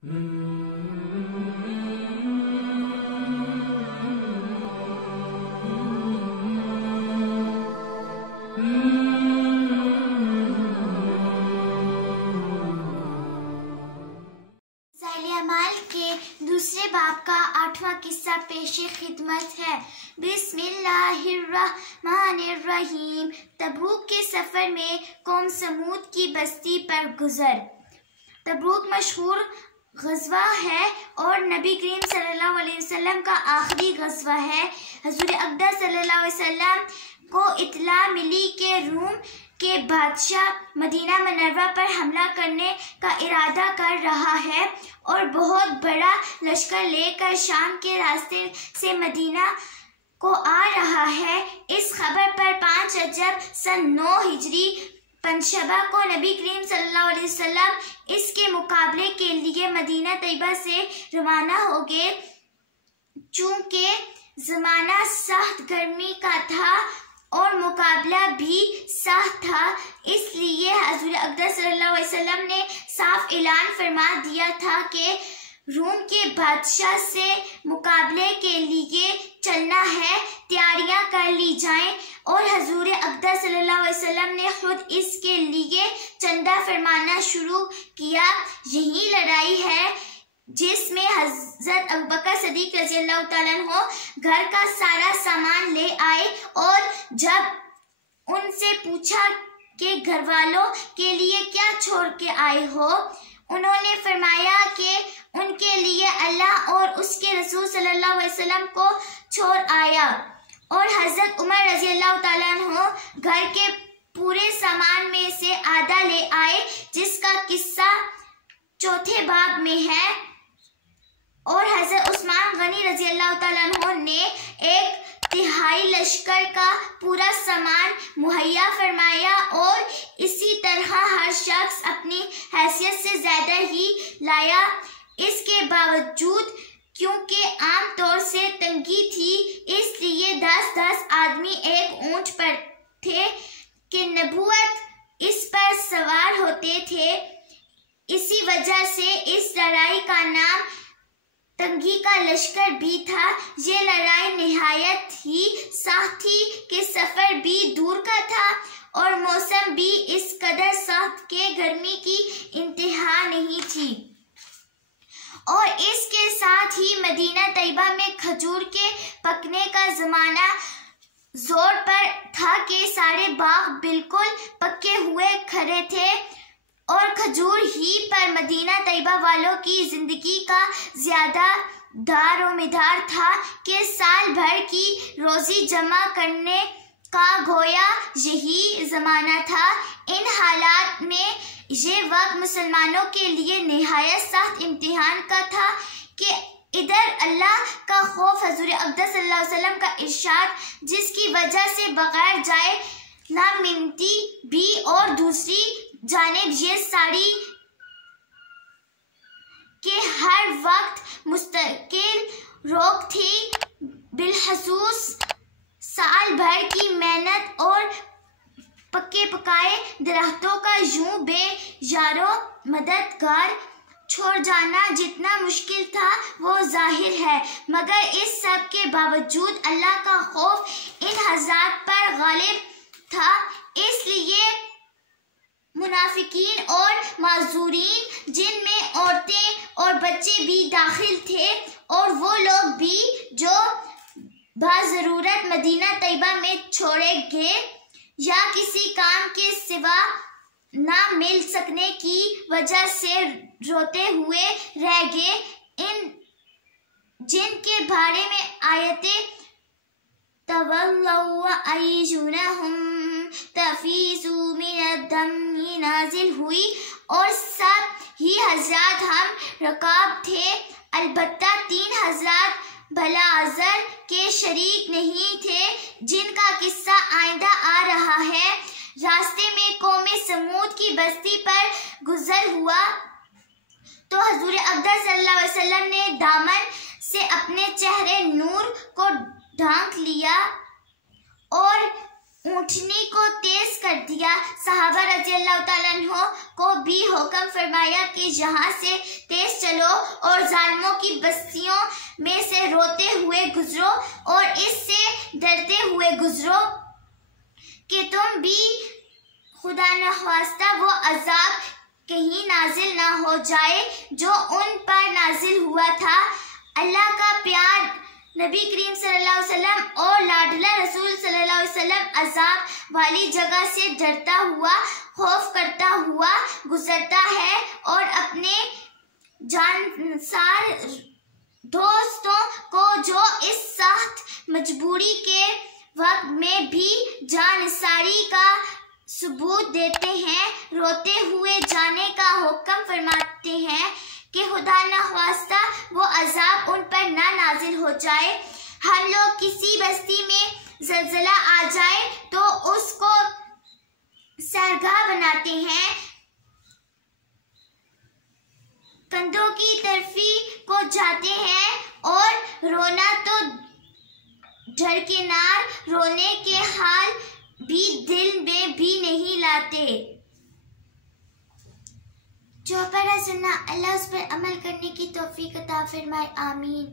अमाल के दूसरे बाब का 8वां किस्सा पेशे खिदमत है। बिस्मिल्लाहिर्रहमानिर्रहीम। तबूक के सफर में कौम समूद की बस्ती पर गुजर। तबूक मशहूर गज़वा है और नबी करीम सल्लल्लाहु अलैहि वसल्लम का आखिरी गज़वा है। हज़ूर अक़दस सल्लल्लाहु अलैहि वसल्लम को इत्तला मिली कि रूम के बादशाह मदीना मुनव्वरा पर हमला करने का इरादा कर रहा है और बहुत बड़ा लश्कर लेकर शाम के रास्ते से मदीना को आ रहा है। इस खबर पर 5 रजब सन 9 हिजरी पंशबा को नबी करीम सल्लल्लाहु अलैहि वसल्लम इसके मुकाबले के लिए मदीना तैयबा से रवाना हो गए। चूंकि ज़माना सख्त गर्मी का था और मुकाबला भी सख्त था, इसलिए हज़ूर अक़दस सल्लल्लाहु अलैहि वसल्लम ने साफ ऐलान फरमा दिया था कि रूम के बादशाह से मुकाबले के लिए चलना है, तैयारियां कर ली जाएं। और हज़ूर अक़दस सल्लल्लाहु अलैहि वसल्लम ने खुद इसके लिए चंदा फरमाना शुरू किया। यही लड़ाई है जिसमें हज़रत अबू बकर सिद्दीक़ रज़ियल्लाहु ताला अन्हु घर का सारा सामान ले आए और जब उनसे पूछा कि घर वालों के लिए क्या छोड़ के आए हो, उन्होंने फरमाया कि उनके लिए अल्लाह और उसके रसूल सल्लल्लाहु अलैहि वसल्लम को छोड़ आया। और हज़रत उमर रज़ियल्लाहु ताला अन्हु घर के पूरे सामान में से आधा ले आए, जिसका किस्सा चौथे बाब में है। और हज़रत उस्मान गनी रज़ियल्लाहु ताला अन्हु ने 1/3 लश्कर का पूरा सामान मुहैया फरमाया और इसी तरह हर शख्स अपनी हैसियत से ज्यादा ही लाया। इसके बावजूद क्योंकि आम तौर से तंगी थी, इसलिए 10-10 आदमी एक ऊंट पर थे कि नबूवत इस पर सवार होते थे। इसी वजह से इस लड़ाई का नाम तंगी का लश्कर भी था। ये लड़ाई निहायत ही सख्त थी कि सफर भी दूर का था और मौसम भी इस कदर सख्त के गर्मी की इंतहा नहीं थी। और इसके साथ ही मदीना तैयबा में खजूर के पकने का जमाना जोर पर था कि सारे बाग बिल्कुल पके हुए खड़े थे और खजूर ही पर मदीना तैयबा वालों की जिंदगी का ज्यादा दारोमदार था कि साल भर की रोजी जमा करने का गोया यही जमाना था। इन हालात में ये वक्त मुसलमानों के लिए निहायत सख्त इम्तिहान का था कि इधर अल्लाह का खौफ, हज़ूर अक़दस सल्लल्लाहु अलैहि वसल्लम का इरशाद जिसकी वजह से बगैर जाए ना मिनती भी, और दूसरी जानिब ये साड़ी के हर वक्त मुस्तकिल रोक थी। बिलखसूस साल भर की मेहनत और पक्के पकाए दरख्तों का यूं बेयारो मददगार छोड़ जाना जितना मुश्किल था वो जाहिर है, मगर इस सब के बावजूद अल्लाह का खौफ इन हज़ात पर गालिब था। इसलिए मुनाफिकीन और माजूरीन, जिनमें औरतें और बच्चे भी दाखिल थे, और वो लोग भी जो बाज़रूरत मदीना तैयबा में छोड़े गए या किसी काम के सिवा ना मिल सकने की वजह से रोते हुए रह गए, इन जिनके बारे में आयतें तवल्लौ अय्युनहुम तफीज़ु मिनद्दम्मि नाजिल हुई और सब ही हज़रात हम रकाब थे। अलबत्ता 3 हज़रात भला अज़र के शरीक नहीं थे, जिनका किस्सा आइंदा आ रहा है। रास्ते में कौमे समूद की बस्ती पर गुजर हुआ तो हज़ूर अक़दस सल्लल्लाहु अलैहि वसल्लम ने दामन से अपने चेहरे नूर को ढांक लिया और ऊँटनी को तेज कर दिया। सहाबा रज़ी अल्लाह तआला अन्हो को भी हुक्म फरमाया कि जहाँ से तेज चलो और जालिमों की बस्तियों में से रोते हुए गुजरो और इससे डरते हुए गुजरो कि तुम भी खुदा न ख्वास्ता वो अजाब कहीं नाजिल ना हो जाए जो उन पर नाजिल हुआ था। अल्लाह का प्यार नबी करीम सल्लल्लाहु अलैहि वसल्लम और लाडला रसूल सल्लल्लाहु अलैहि वसल्लम अजाब वाली जगह से डरता हुआ, खौफ करता हुआ गुजरता है और अपने जानसार दोस्तों को जो इस सख्त मजबूरी के वक्त में भी जानसारी का सबूत देते हैं, रोते हुए जाने का हुक्म फरमाते हैं कि खुदा न ख्वास्ता वो अजाब उन पर ना नाजिल हो जाए। हम लोग किसी बस्ती में ज़लज़ला आ जाए तो उसको सरगाह बनाते हैं, कंधों की तरफी को जाते हैं और रोना तो दरकिनार रोने के हाल भी दिल में भी नहीं लाते। जो पढ़ा सुना अल्लाह उस पर अमल करने की तौफीक अता फरमाए। आमीन।